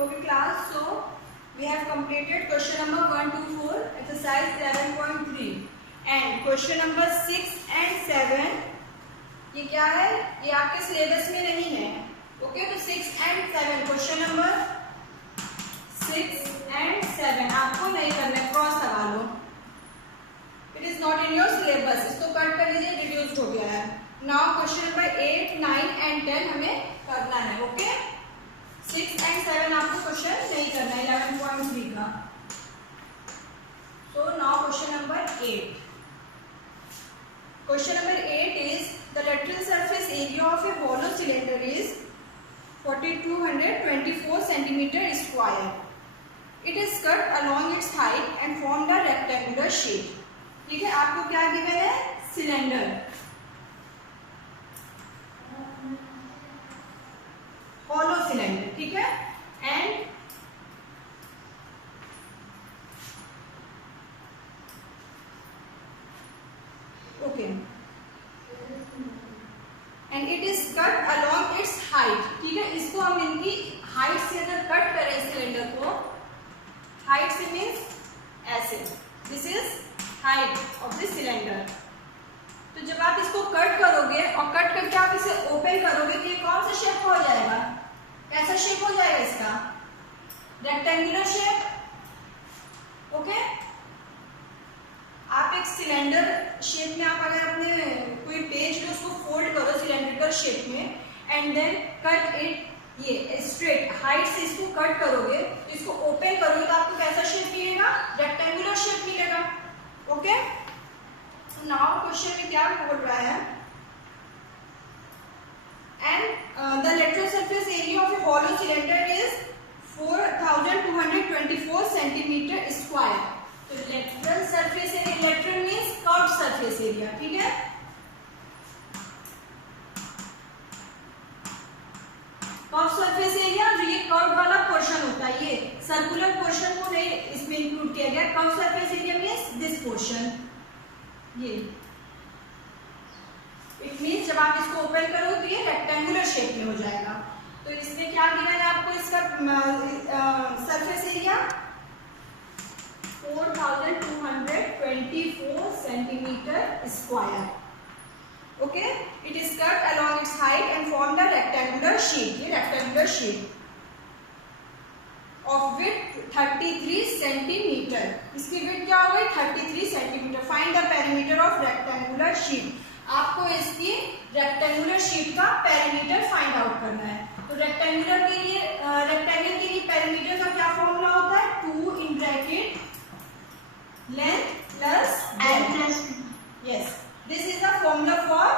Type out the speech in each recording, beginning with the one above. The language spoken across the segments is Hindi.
Okay class, so we have completed question number 1 to 4 exercise 11.3 and question number 6 and 7 ये क्या है, ये आपके सिलेबस में नहीं है. ओके तो 6 and 7 क्वेश्चन नंबर 6 and 7 आपको नहीं करना है, क्रॉस लगा लो. It is not in your syllabus, इसको कट कर लीजिए, रिड्यूस्ड हो गया है. नाउ क्वेश्चन नंबर 8, 9 and 10 हमें करना है. ओके 6 and 7 आपको क्वेश्चन नहीं करना है 11.3 का. So now question number 8. Question number 8 is the lateral surface area of a hollow cylinder is 4224 centimeter square. It is cut along its height and formed a rectangular shape. ठीक है, आपको क्या गिवन है? सिलेंडर, hollow cylinder, ठीक है. And okay, and it is cut along its height. ठीक है, इसको हम इनकी हाइट से अगर कट करें सिलेंडर को, हाइट से मीन्स ऐसे, this is height of this cylinder. तो जब आप इसको कट करोगे और कट करके आप इसे ओपन करोगे तो ये कौन सा शेप हो जाएगा? कैसा शेप हो जाएगा इसका? Rectangular shape. ओके, आप एक सिलेंडर शेप में आप अगर अपने कोई पेज लो, उसको फोल्ड करो सिलेंड्रिकल शेप में एंड देन कट इट, ये स्ट्रेट हाइट से इसको कट करोगे तो इसको ओपन करोगे तो आपको कैसा शेप मिलेगा? रेक्टेंगुलर शेप मिलेगा. ओके, नाउ क्वेश्चन में क्या बोल रहा है? And the lateral surface area of a hollow cylinder is 4224 centimetre square. तो lateral surface area, lateral means curve surface area, ठीक है. कर्व सरफेस एरिया, जो ये कर्व वाला पोर्शन होता है, ये सर्कुलर पोर्शन को नहीं इसमें इंक्लूड किया गया. Curve surface area means this portion, ये इट मींस जब आप इसको ओपन करो तो ये रेक्टेंगुलर शेप में हो जाएगा. तो इसमें क्या गिवन है आपको? इसका surface area 4224 centimetre square. Okay, it is cut along its height and formed a rectangular shape. ये rectangular shape of width 33 centimetre. इसकी width क्या हो गई? 33 centimetre. Find the perimeter of rectangular sheet. आपको इसकी रेक्टेंगुलर शीट का पेरीमीटर फाइंड आउट करना है. तो रेक्टेंगुलर के लिए, रेक्टेंगल के लिए पेरीमीटर का क्या फॉर्मूला होता है? 2 in bracket length plus breadth. Yes, this is the formula for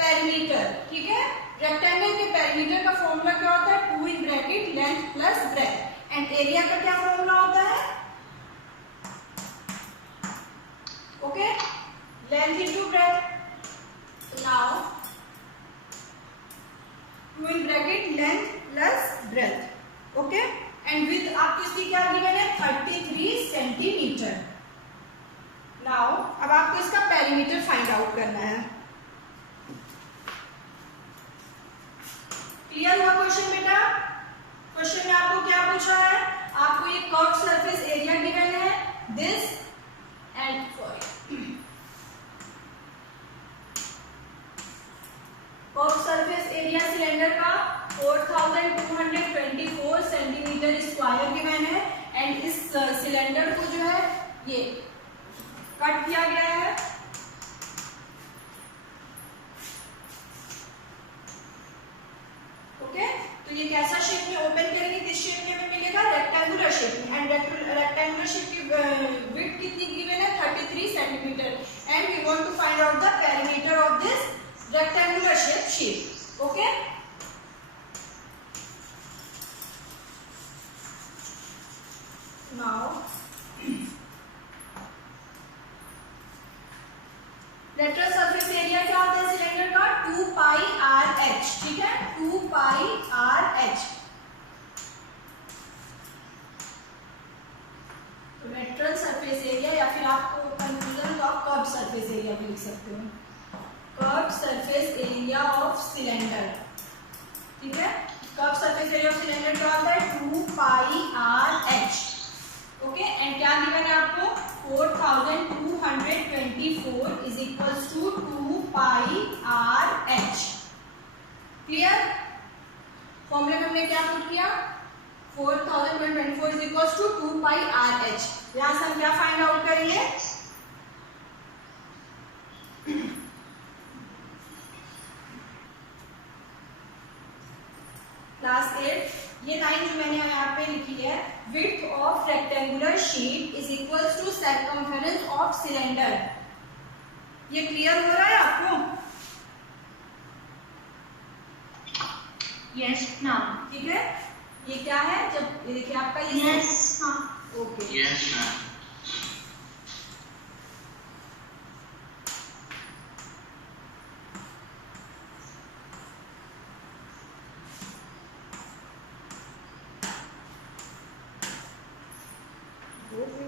perimeter. ठीक है, रेक्टेंगल के पेरीमीटर का फॉर्मूला क्या होता है? 2 in bracket length plus breadth. And area का क्या फॉर्मूला होता है? Okay, length into breadth. Now 2 in bracket length plus breadth. Okay, and width आपको इसकी क्या गिवन है? 33 सेंटीमीटर. नाउ अब आपको इसका पेरीमीटर फाइंड आउट करना है. क्लियर हुआ क्वेश्चन बेटा? क्वेश्चन में आपको क्या पूछा है? आपको ये कर्व सरफेस एरिया गिवन है, this and curve surface area cylinder का 4224 सेंटीमीटर स्क्वायर गिवन है. एंड इस सिलेंडर को जो है ये कट किया गया है. ओके, तो ये कैसा शेप में ओपन करेंगे? किस शेप में हमें मिलेगा? रेक्टेंगुलर शेप में. एंड रेक्टेंगुलर शेप की विड्थ कितनी गिवन है? 33 centimetre. And we want to find out the perimeter of this rectangular shape sheet. Okay, now lateral surface area क्या होता है सिलेंडर का? 2 पाई RH. ठीक है, 2 पाई RH. तो लेटरल सरफेस एरिया, या फिर आपको कंफ्यूजन तो आप कर्व सरफेस एरिया भी लिख सकते हो. Curve surface area of cylinder. ठीक है, curve surface surface area of cylinder क्या होता है 2 pi r h. Okay, and क्या गिवन है आपको 4224 is equals to 2 pi r h. Clear? फॉर्मूले में हमने क्या पुट किया 4124 is equals to 2 pi r h. यहां से हम क्या फाइंड आउट करेंगे क्लास 8 ये लाइन जो मैंने यहाँ पे लिखी है width of rectangular sheet is equals to circumference of cylinder. ये क्लियर हो रहा है आपको? Yes ma'am. ठीक है, ये क्या है जब ये देखिए आपका ये yes ma'am. Okay yes ma'am.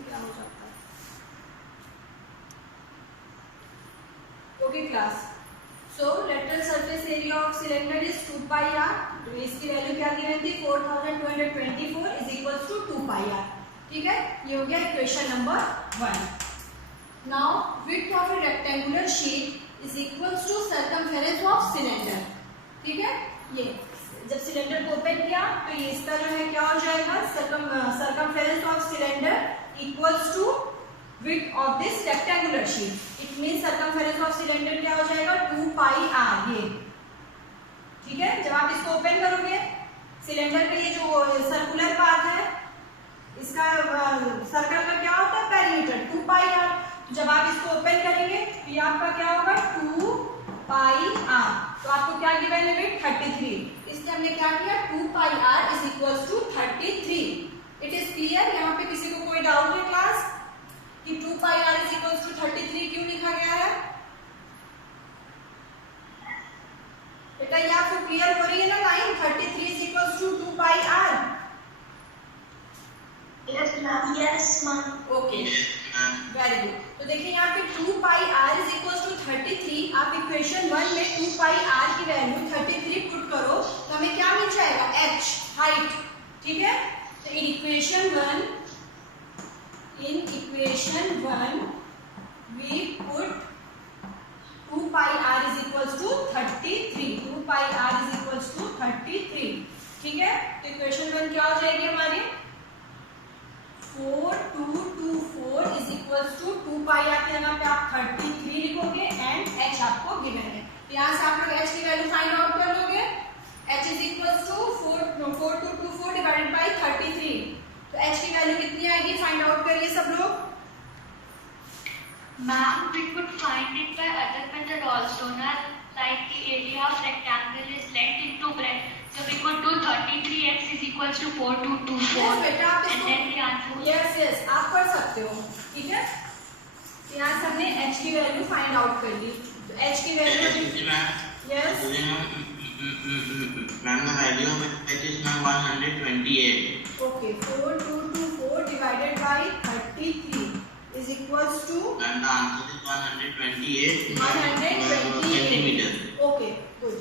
क्या हो जाता है okay class. So lateral surface area of cylinder is 2 pi r. तो इसकी वैल्यू क्या गिवन थी 4224 is equals to 2 pi r. ठीक है, ये हो गया equation number 1। Now width of a rectangular sheet is equals to circumference of cylinder. ठीक है, ये जब सिलेंडर को ओपन किया तो ये इसका जो है क्या हो जाएगा circumference of cylinder equals to width of this rectangular sheet. It means circumference of cylinder क्या हो जाएगा 2 पाई आर। ये ठीक है, जब आप इसको ओपन करोगे सिलेंडर का ये जो सर्कुलर पाथ है इसका सर्कल का क्या होता है पेरीमीटर 2 पाई आर। जब आप इसको ओपन करेंगे तो ये आपका क्या होगा 2 पाई आर। तो आपको क्या गिवन है विड्थ 33। इसलिए हमने क्या किया 2 pi are is equals to 33। It is clear? यहाँ पे किसी को कोई डाउट है क्लास कि 2 pi are is equals to 33 क्यों लिखा गया है? बेटा ये आपको क्लियर हो रही है ना line 33 is equals to 2 pi r? Yes ma'am. Yes ma'am. Okay very good. तो देखिए यहाँ पे 2 pi are is equals to 33। आप इक्वेशन 1 में 2 पाई आर की वैल्यू 33 पुट करो तो हमें क्या मिल जाएगा एच हाइट। ठीक है, तो in equation 1 we put 2 pi r is equals to 33। 2 pi r is equals to 33। ठीक है, तो इक्वेशन 1 क्या हो जाएगी हमारी 4224 is equals to 2 pi r की जगह पे आप 33 लिखोगे एंड h आपको गिवन है। यहाँ से आप लोग h की वैल्यू फाइंड आउट कर लोगे। h is equals to 4224 divided by 33। तो h की वैल्यू कितनी आएगी फाइंड आउट करिए सब लोग। Ma'am, we could find it by other method also, na? Like the area of rectangle is length into breadth. So we could do 33x is equals to 4224. Yes, बेटा आप and then the answer. Yes आप कर सकते हो। ठीक है, यहाँ से हमने h की वैल्यू फाइंड आउट कर ली। तो h की value yes ma'am the value of h is ma'am 128। Okay 4224 divided by 33 is equals to and the answer is 128 centimeter। Okay good.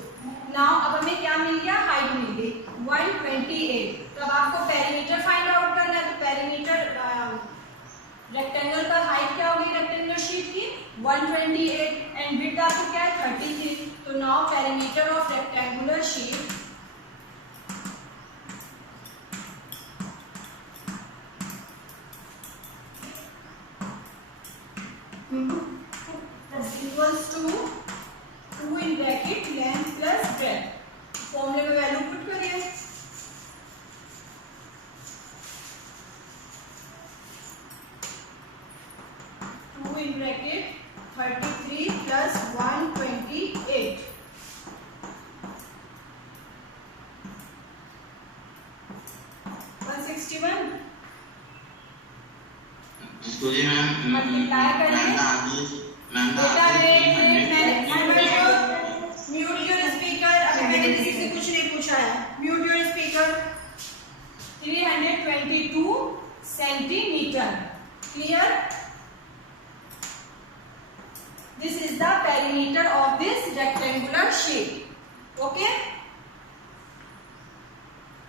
Now अब हमें क्या मिल गया हाइट मिल गई 128। तो अब आपको पेरीमीटर फाइंड आउट करना है। तो पेरीमीटर रेक्टेंगल का हाइट क्या होगी रेक्टेंगुलर शीट की 128 एंड विड्थ आपको क्या है 33। तो now perimeter of rectangular sheet equals to 2 in bracket length plus breadth। फॉर्मूले में वैल्यू पुट करिए। 2 in bracket 33 plus 128 161। मुझे मैम मल्टीप्लाई करेंगे बेटा म्यूट योर स्पीकर। अभी मैंने किसी से कुछ नहीं पूछा है। Mute your speaker. 322 centimetre. Clear? This is the perimeter of this rectangular shape. Okay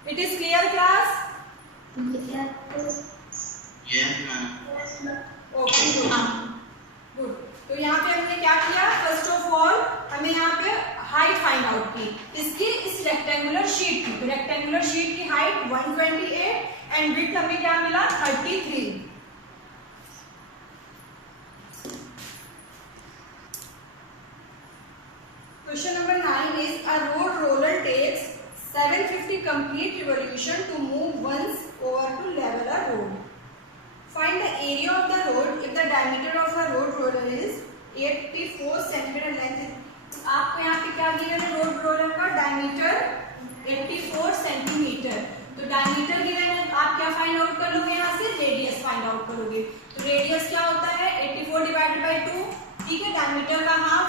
It is clear, class? Yes, ma'am. Okay, good. Good. तो यहाँ पे हमने क्या किया? फर्स्ट ऑफ ऑल हमें यहाँ पे हाइट फाइंड आउट की इसकी, इस रेक्टेंगुलर शीट की। रेक्टेंगुलर शीट की हाइट 128 एंड विड्थ हमें क्या मिला? 33। Question number 9 is a road roller takes 750 complete revolution to move once over to level a road. Find the area of the road if the diameter of the road roller is 84 centimeter length. आपको यहाँ पे क्या दिया है? रोड रोलर का डायमीटर 84 सेंटीमीटर। तो डायमीटर गिवन है, आप क्या फाइंड आउट कर लोगे? यहाँ से रेडियस फाइंड आउट करोगे। तो रेडियस क्या होता है? 84 डिवाइडेड बाई 2, ठीक है। डायमीटर का हाफ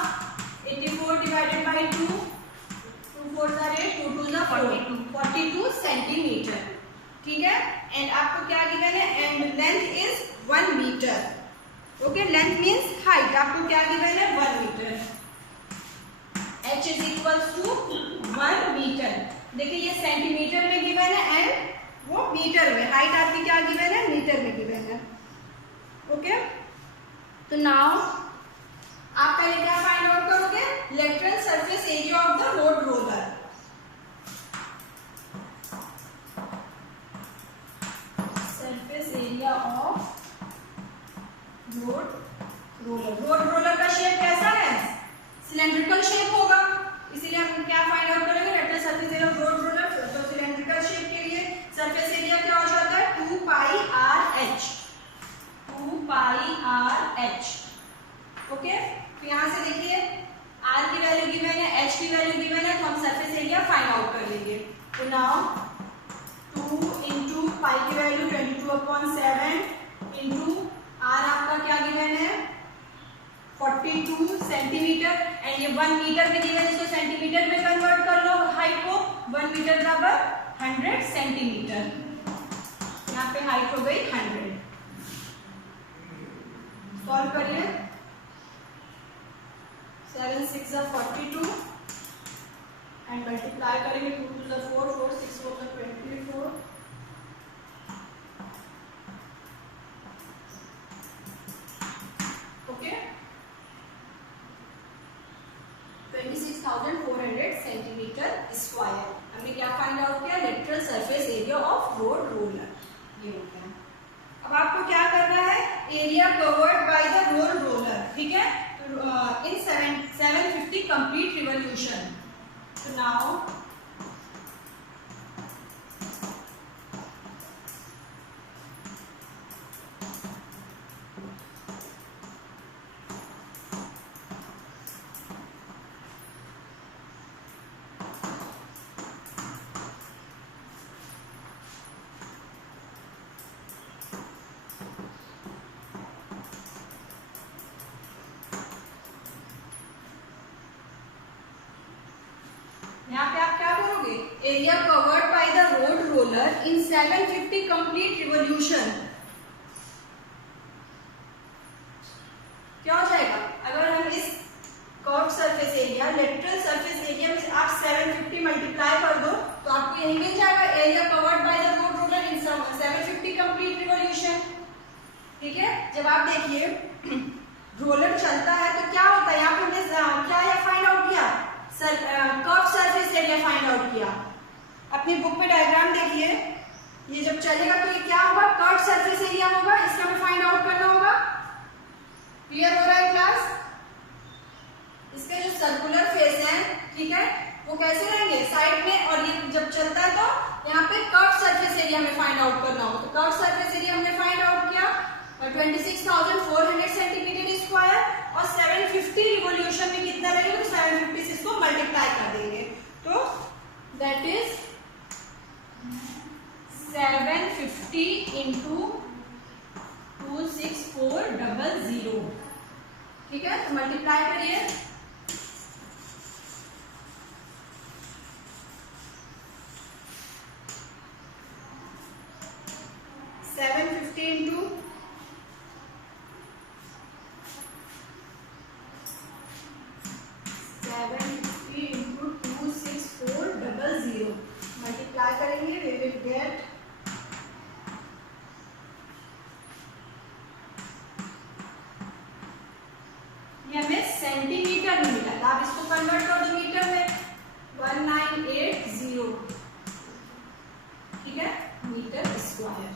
84 डिवाइडेड बाई 2, 2 4 जा 8, 2 2 जा 42 सेंटीमीटर, ठीक है। एंड आपको क्या गिवन है? And length is 1 metre. Okay, length means height. आपको क्या गिवन है? 1 metre. h is equals to 1 metre. देखिए ये सेंटीमीटर में गिवन है एंड वो मीटर में। हाइट आपकी क्या गिवन है? मीटर में गिवन है। ओके, तो नाउ आप पहले क्या फाइंड आउट करोगे? Lateral surface area of the road roller. Surface area of road roller. Road roller का शेप कैसा है? सिलेंड्रिकल शेप होगा, इसीलिए हम क्या फाइंड आउट करेंगे? Lateral surface area of road roller. तो सिलेंड्रिकल शेप के लिए सरफेस एरिया क्या हो जाता है? 2 pi r H. 2 pi r h. Okay, तो यहाँ से देखिए r की वैल्यू गिवन है, h की वैल्यू गिवन है, तो हम सरफेस एरिया फाइंड आउट कर लेंगे। तो नाउ 2 इंटू पाई की वैल्यू 22/7 इंटू r आपका क्या गिवन है? 42 सेंटीमीटर एंड ये 1 मीटर में गिवन है, इसको सेंटीमीटर में कन्वर्ट कर लो हाइट को। 1 मीटर बराबर 100 सेंटीमीटर। यहाँ पे हाइट हो गई 100। सॉल्व करिए। 7 6 42 एंड मल्टीप्लाई करेंगे। 2 2 4 4 6 4 24। Okay, 26,400 centimetre square. हमने क्या फाइंड आउट किया? Lateral surface area of road roller. ये हो गया। अब आपको क्या करना है? Area covered by the road roller, ठीक है। in 750 complete revolution. So now यहाँ पे आप क्या करोगे? Area covered by the road roller in 750 complete revolution. क्या हो जाएगा? अगर हम इस curve surface area, lateral surface area में आप 750 मल्टीप्लाई कर दो तो आपको यही मिल जाएगा, area covered by the road roller in 750 complete revolution, ठीक है। जब आप देखिए रोलर चलता है तो क्या होता है? यहाँ पे हमने क्या फाइंड आउट किया? Curve surface area find out किया। अपनी बुक में डायग्राम देखिए, ये जब चलेगा तो ये क्या होगा? कर्व सरफेस एरिया होगा, इसका हमें फाइंड आउट करना होगा। क्लियर हो रहा है क्लास? इसके जो सर्कुलर फेस है, ठीक है, वो कैसे रहेंगे? साइड में। और ये जब चलता है तो यहाँ पे कर्व सरफेस एरिया हमें फाइंड आउट करना होगा। तो कर्व सरफेस एरिया हमने फाइंड आउट किया 26,400 सेंटीमीटर स्क्वायर और 750 रिवोल्यूशन में कितना रहेगा? तो 750 से इसको मल्टीप्लाई कर देंगे तो दैट इज 750 इंटू 26400, ठीक है। तो मल्टीप्लाई करिए। 750 इंटू 26400 मल्टीप्लाई मल्टीप्लाई करेंगे, वी विल गेट ये हमें सेंटीमीटर में मिला था। आप इसको कन्वर्ट कर दो मीटर में, 1980, ठीक है, मीटर स्क्वायर,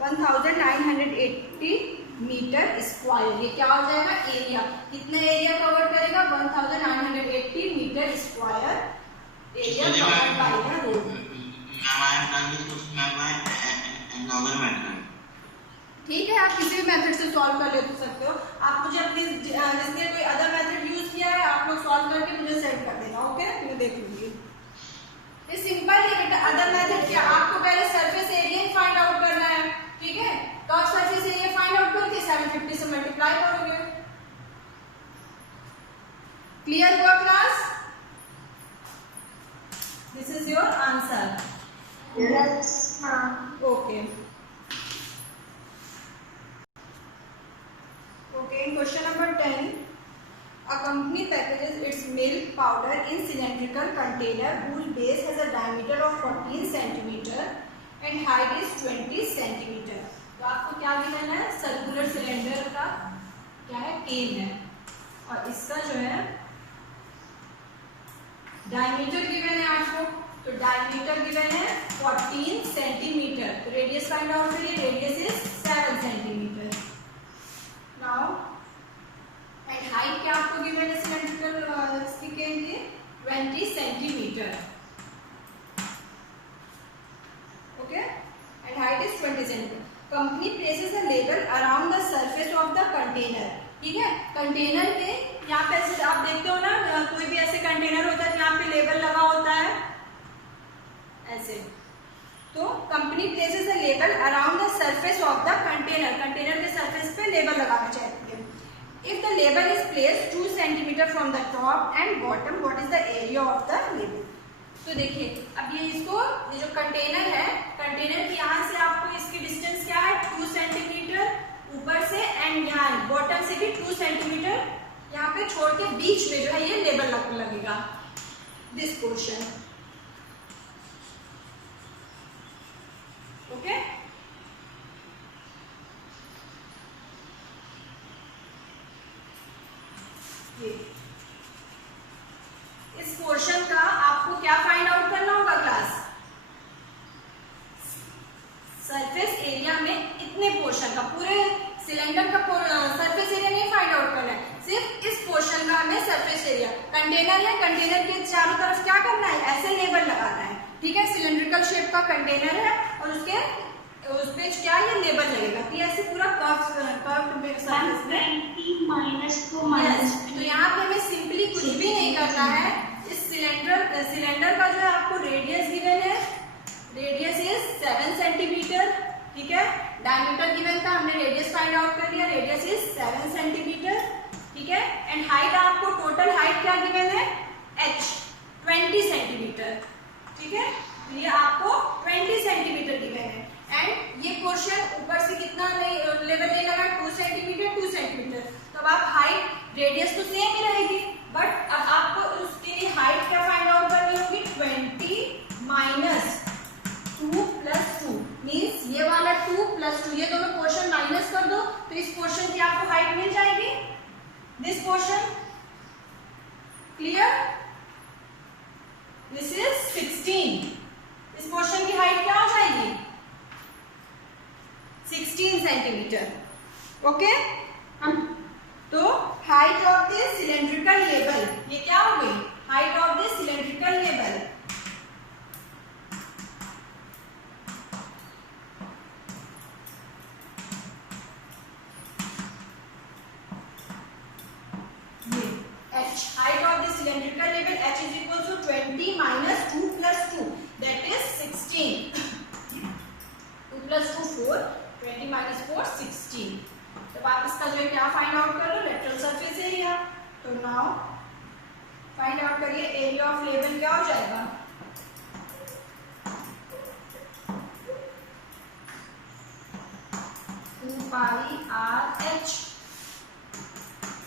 1980 मीटर स्क्वायर। ये क्या हो जाएगा, एरिया। कितना एरिया कवर करेगा, 1980 metre square area cover by the road. ठीक है, आप किसी भी मेथड से सॉल्व कर ले सकते हो। आप मुझे अपनी जिसने कोई अदर मेथड यूज किया है आप लोग सॉल्व करके मुझे सेंड कर देना, ओके, मैं देख लूंगी। ये सिंपल है बेटा। अदर मेथड क्या, आपको पहले सरफेस एरिया फाइंड आउट करना है, ठीक है। तो आप सरफेस एरिया फाइंड आउट करके 750 से मल्टीप्लाई करोगे। क्लियर हुआ class? This is your answer. Yes, ma'am. Okay okay. Question number 10, a company packages its milk powder in cylindrical container whose base has a diameter of 14 centimeter and height is 20 centimeter। तो आपको क्या गिवन है, सर्कुलर सिलेंडर का क्या है, केन है, और इसका जो है डायमीटर गिवन है आपको। तो डायमीटर गिवन है 14 सेंटीमीटर। तो रेडियस फाइंड आउट करिए, radius is 7 centimetre. Now and height क्या आपको गिवन है सिलेंड्रिकल इसकी के लिए, 20 centimetre, okay, and height is 20 centimetre. Company places a label around the surface of the container, ठीक है। कंटेनर के यहाँ पे आप देखते हो ना, कोई भी ऐसे कंटेनर होता है यहाँ पे लेबल लगा होता है ऐसे। तो company places a label around the surface of the container, container के सरफेस पे लेबल लगाना चाहती है। If the label is placed 2 centimetre from the top and bottom, what is the area of the label. तो देखिए अब ये इसको, ये जो कंटेनर है, कंटेनर के यहाँ से आपको इसकी डिस्टेंस क्या है, 2 सेंटीमीटर ऊपर से, एंड यहाँ बॉटम से भी 2 सेंटीमीटर यहाँ पे छोड़ के बीच में जो है ये लेबल लगेगा, दिस पोर्शन, ओके। ये इस पोर्शन का आपको क्या फाइंड आउट करना होगा क्लास, सरफेस एरिया में इतने पोर्शन का, पूरे सिलेंडर का सरफेस एरिया नहीं फाइंड आउट करना है, सिर्फ इस पोर्शन का हमें सरफेस एरिया। कंटेनर है, कंटेनर के चारों तरफ क्या करना है, ऐसे लेबल लगाना है, ठीक है। सिलेंड्रिकल शेप का कंटेनर है और उसके उस पे क्या ये लेबल लगेगा, तो ऐसे पूरा कर्व सरफेस में तो यहाँ पे हमें सिंपली कुछ भी नहीं करना है। इस सिलेंडर का जो है आपको रेडियस गिवन है, रेडियस इज 7 सेंटीमीटर, ठीक है। डायमीटर गिवन था, हमने रेडियस फाइंड आउट कर लिया, रेडियस इज 7 सेंटीमीटर, ठीक है। एंड हाइट आपको टोटल हाइट क्या गिवन है, h 20 सेंटीमीटर, ठीक है। ये आपको 20 सेंटीमीटर गिवन है। एंड ये पोर्शन ऊपर से कितना लेवल ले लगा, 2 सेंटीमीटर 2 सेंटीमीटर। तो अब आप हाइट, रेडियस तो सेम ही रहेगी, बट अब आपको उसके लिए हाइट क्या फाइंड आउट करनी होगी, 20 माइनस 2 प्लस 2, मीन्स ये वाला 2 प्लस 2, ये दोनों पोर्शन माइनस कर दो तो इस पोर्शन की आपको हाइट मिल जाएगी, this portion, clear. This is 16, इस पोर्शन की हाइट क्या हो जाएगी, 16 सेंटीमीटर, ओके। तो height of this cylindrical label, ये क्या हो गई, height of this cylindrical label, ये h, height of this cylindrical label h is equal to 20 minus 2 plus 2, that is 16, 2 plus 2 4, 20 minus 4 16। तो आप इसका जो है क्या फाइंड आउट कर लो, लेटरल सरफेस एरिया। तो नाउ फाइंड आउट करिए, एरिया ऑफ लेबल क्या हो जाएगा, 2 पाई r h,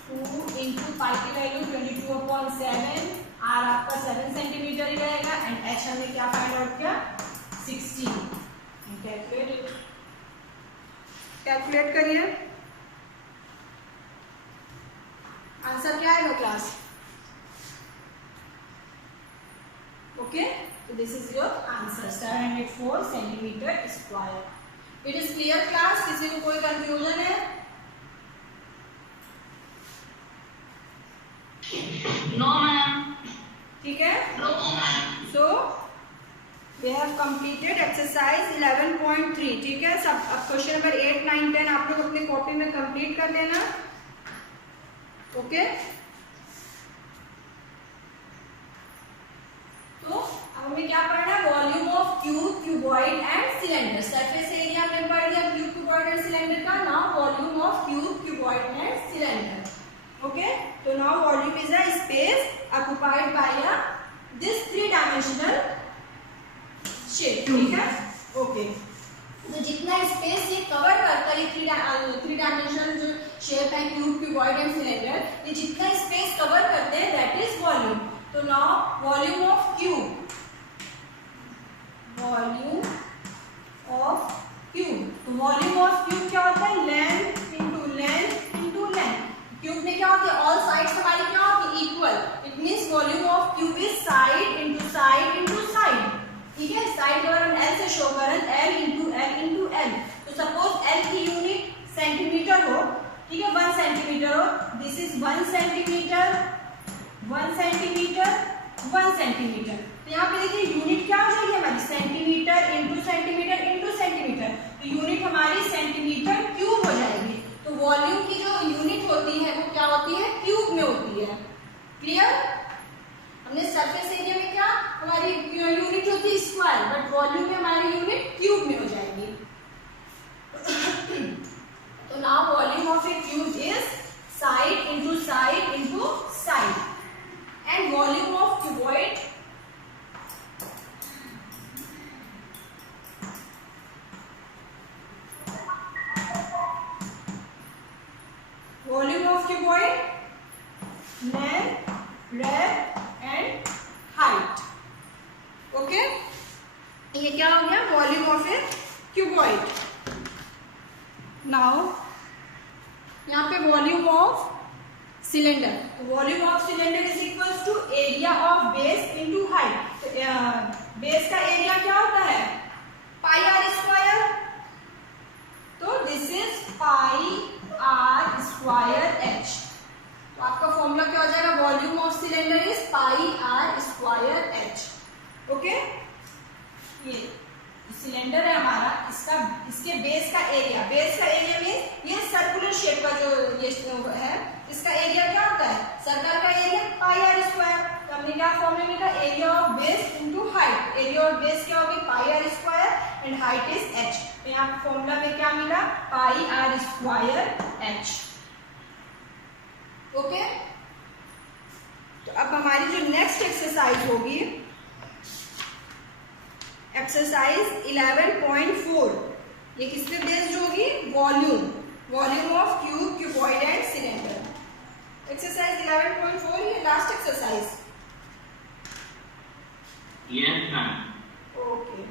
2 इंटू पाई की वैल्यू 22/7, आर आपका 7 सेंटीमीटर ही रहेगा एंड एच हमने क्या फाइंड आउट किया 16। कैलकुलेट करिए, आंसर क्या आएगा class? Okay, so this is your answer 704 centimetre square. It is clear class? किसी को कोई कंफ्यूजन है? No ma'am. ठीक है, No, ma'am. So we have completed exercise 11.3। ठीक है, सब अब क्वेश्चन नंबर 8, 9, 10 आप लोग अपनी कॉपी में कंप्लीट कर लेना। ओके, तो अब हमें क्या पढ़ना है? Volume of cube, cuboid and cylinder. Surface area हमने पढ़ लिया क्यूब, क्यूबॉइड एंड सिलेंडर का। Now volume of cube, cuboid and cylinder. Okay, तो now volume is a space occupied by this 3-dimensional shape। ठीक है, ओके, तो जितना स्पेस ये कवर करता है, ये 3-dimensional जो शेप है क्यूब, क्यूबॉइड एंड सिलेंडर, ये जितना स्पेस कवर करते हैं दैट इज वॉल्यूम। तो now volume of cube, volume of cube, तो वॉल्यूम ऑफ क्यूब क्या होता है? Length into length into length. Cube में क्या होता है? ऑल साइड्स हमारी क्या होती है? Equal. It means volume of cube is side into side into side. ठीक है, साइड अगर हम एल से शो करें, L into L into L, तो सपोज एल की यूनिट सेंटीमीटर हो, ठीक है, 1 सेंटीमीटर हो, this is 1 centimetre, 1 centimetre, 1 centimetre. तो यहाँ पे देखिए यूनिट क्या हो जाएगी हमारी? Centimetre into centimetre into centimetre, तो यूनिट हमारी सेंटीमीटर क्यूब हो जाएगी। तो वॉल्यूम की जो यूनिट होती है वो क्या होती है? क्यूब में होती है। क्लियर? हमने सरफेस एरिया में क्या हमारी यूनिट होती है स्क्वायर, बट वॉल्यूम में हमारी यूनिट क्यूब में हो जाएगी। तो now volume of a cube is side into side into side, and volume of cuboid volume of cuboid length, breadth and height. Okay, ये क्या हो गया? Volume of a cuboid. Now यहाँ पे volume of cylinder, volume of cylinder is equals to area of base into height. Base का एरिया क्या होता है? पाई आर स्क्वायर, तो this is pi are square h. तो आपका फॉर्मूला क्या हो जाएगा? Volume of cylinder is pi are square H. Okay, ये सिलेंडर है हमारा, इसके बेस का एरिया, मीन ये सर्कुलर शेप का जो ये है, इसका एरिया क्या होता है? सर्कल का एरिया पाई आर स्क्वायर। तो हमने क्या फॉर्मूला लिखा? Area of base into height. Area of base क्या होगी? Pi are square and height is H. तो यहाँ फॉर्मूला में क्या मिला? Pi are square H. Okay, तो अब हमारी जो नेक्स्ट एक्सरसाइज होगी, एक्सरसाइज 11.4, ये किस पे बेस्ड होगी? Volume of cube, cuboid and cylinder. Exercise 11.4 ये last exercise. Yes, ma'am. Okay,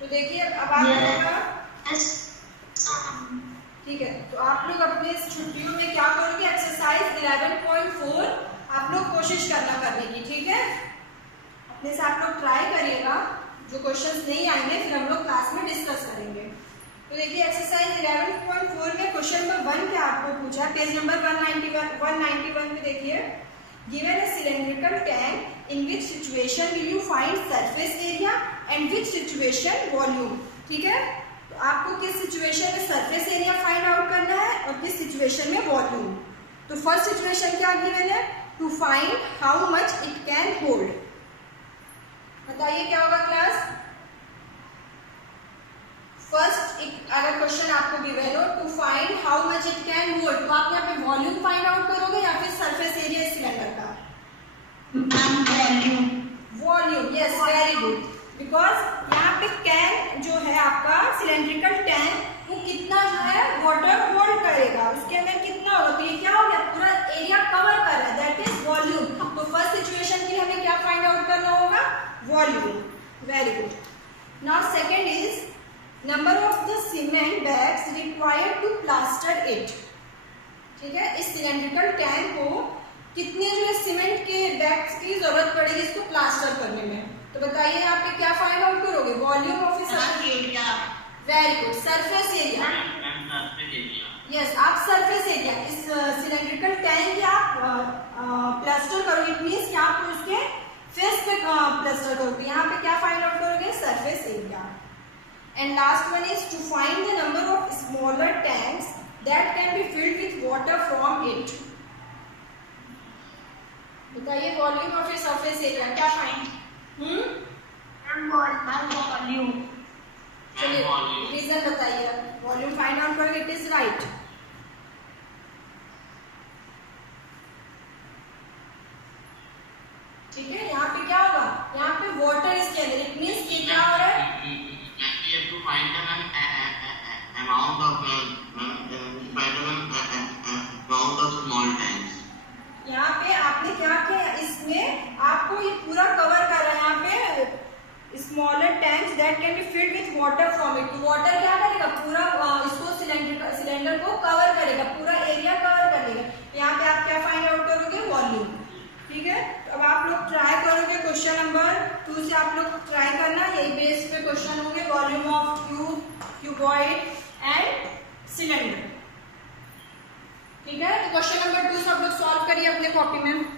तो देखिए अब आप लोग, ठीक है, तो आप लोग अपने छुट्टियों में क्या करोगे? एक्सरसाइज 11.4 आप लोग कोशिश करने की। ठीक है, अपने से आप लोग ट्राई करिएगा, जो क्वेश्चंस नहीं आएंगे फिर हम लोग क्लास में डिस्कस करेंगे। तो देखिए एक्सरसाइज 11.4 में क्वेश्चन नंबर 1 क्या आपको पूछा है? पेज नंबर 191 में देखिए, given A cylindrical tank in which situation will you find surface area and which situation volume. ठीक है, तो आपको किस सिचुएशन में सरफेस एरिया फाइंड आउट करना है और किस सिचुएशन में वॉल्यूम। तो फर्स्ट सिचुएशन क्या गिवन है? To find how much it can hold. बताइए क्या होगा क्लास? फर्स्ट अगर क्वेश्चन आपको गिवन हो to find how much it can hold, तो आप यहाँ पे वॉल्यूम फाइंड आउट करोगे या फिर सरफेस एरिया सिलेंडर का? Volume, yes, very good, because यहाँ पे कैन जो है आपका सिलेंड्रिकल टैंक, वो कितना जो है वाटर होल्ड करेगा, उसके अंदर कितना होगा, तो ये क्या हो गया? पूरा एरिया कवर कर रहा है, दैट इज वॉल्यूम। वॉल्यूम। तो फर्स्ट सिचुएशन के लिए हमें क्या फाइंड आउट करना होगा? Volume. Very good. Now second is number of the cement bags required to plaster it. ठीक है, इस सिलेंड्रिकल टैंक को कितने जो है सीमेंट के बैग्स की जरूरत पड़ेगी इसको प्लास्टर करने में? तो बताइए यहाँ पे क्या फाइंड आउट करोगे? Volume of surface area. Very good, surface area. Yes, आप सरफेस एरिया इस सिलेंड्रिकल टैंक या आप प्लास्टर करोगे। इट मींस कि आप उसके फेस पे प्लास्टर करोगे। यहाँ पे क्या फाइंड आउट करोगे? Surface area. And last one is to find the number of smaller tanks that can be filled with water from it. बताइए volume of a surface area क्या फाइंड? वॉल्यूम। चलिए रीजन बताइए। वॉल्यूम फाइंड आउट करोगे, इट इज राइट। ठीक है, यहाँ पे क्या होगा? यहाँ पे वाटर इसके अंदर, इट मींस कि क्या हो रहा है? यहाँ पे आपने क्या किया? इसमें आपको ये पूरा कवर कर रहा है। यहाँ पे smaller tanks that can be filled with water from it. Water क्या करेगा? पूरा इसको सिलेंडर को कवर करेगा, पूरा एरिया कवर कर लेगा। यहाँ पे आप क्या फाइंड आउट करोगे? वॉल्यूम। ठीक है, अब आप लोग ट्राई करोगे क्वेश्चन नंबर 2 से आप लोग ट्राई करना। यही बेस पे क्वेश्चन होंगे, volume of cuboid and cylinder. ठीक है, तो क्वेश्चन नंबर 2 सब लोग सॉल्व करिए अपने कॉपी में।